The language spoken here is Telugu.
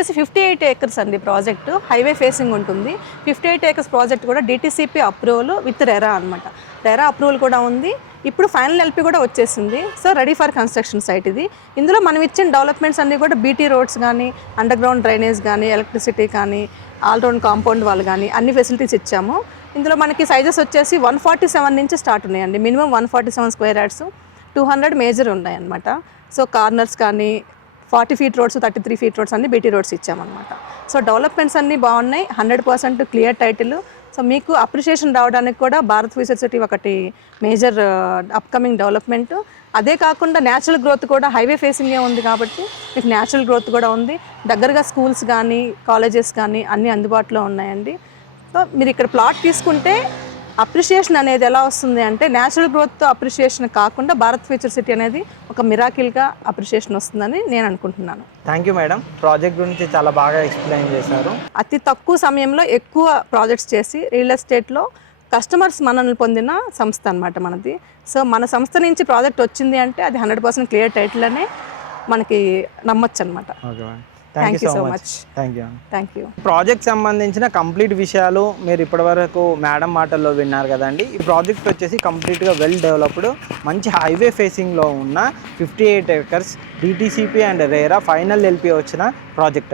58 ఏకర్స్ అండి ప్రాజెక్టు. హైవే ఫేసింగ్ ఉంటుంది. 58 ఏకర్స్ ప్రాజెక్ట్ కూడా డీటీసీపీ అప్రూవల్ విత్ రెరా అనమాట. రెరా అప్రూవల్ కూడా ఉంది. ఇప్పుడు ఫైనల్ ఎల్పీ కూడా వచ్చేసింది. So ready for construction site ఇది. ఇందులో మనం ఇచ్చిన డెవలప్మెంట్స్ అన్నీ కూడా బీటీ రోడ్స్ కానీ, అండర్ గ్రౌండ్ డ్రైనేజ్ కానీ, ఎలక్ట్రిసిటీ కానీ, ఆల్ రౌండ్ కాంపౌండ్ వాళ్ళు కానీ అన్ని ఫెసిలిటీస్ ఇచ్చాము. ఇందులో మనకి సైజెస్ వచ్చేసి 147 నుంచి స్టార్ట్ ఉన్నాయండి. మినిమం 147 స్క్వేర్ యార్డ్స్, 200 మేజర్ ఉన్నాయన్నమాట. సో కార్నర్స్ కానీ 40 ఫీట్ రోడ్స్, 33 ఫీట్ రోడ్స్ అన్ని బీటీ రోడ్స్ ఇచ్చామన్నమాట. సో డెవలప్మెంట్స్ అన్నీ బాగున్నాయి. 100% క్లియర్ టైటిల్. సో మీకు అప్రిషియేషన్ రావడానికి కూడా భారత్ ఫ్యూచర్ సిటీ ఒకటి మేజర్ అప్కమింగ్ డెవలప్మెంట్. అదే కాకుండా న్యాచురల్ గ్రోత్ కూడా హైవే ఫేసింగే ఉంది కాబట్టి మీకు న్యాచురల్ గ్రోత్ కూడా ఉంది. దగ్గరగా స్కూల్స్ కానీ, కాలేజెస్ కానీ అన్నీ అందుబాటులో ఉన్నాయండి. సో మీరు ఇక్కడ ప్లాట్ తీసుకుంటే అప్రిషియేషన్ అనేది ఎలా వస్తుంది అంటే న్యాచురల్ గ్రోత్తో అప్రిషియేషన్ కాకుండా భారత్ ఫ్యూచర్ సిటీ అనేది ఒక మిరాకిల్గా అప్రిషియేషన్ వస్తుందని నేను అనుకుంటున్నాను. Thank you madam. ప్రాజెక్ట్ గురించి చాలా బాగా ఎక్స్ప్లెయిన్ చేశారు. అతి తక్కువ సమయంలో ఎక్కువ ప్రాజెక్ట్స్ చేసి రియల్ ఎస్టేట్లో కస్టమర్స్ మనల్ని పొందిన సంస్థ అనమాట మనది. సో మన సంస్థ నుంచి ప్రాజెక్ట్ వచ్చింది అంటే అది 100% క్లియర్ టైటిల్ అనే మనకి నమ్మొచ్చు అనమాట. Okay madam, thank you so much. Thank you. Project సంబంధించిన కంప్లీట్ విషయాలు మీరు ఇప్పటివరకు మేడం మాటల్లో విన్నారు కదండి. ఈ ప్రాజెక్ట్ వచ్చేసి కంప్లీట్గా వెల్ డెవలప్డ్, మంచి హైవే ఫేసింగ్లో ఉన్న 58 acres DTCP and RERA final LP వచ్చిన ప్రాజెక్ట్.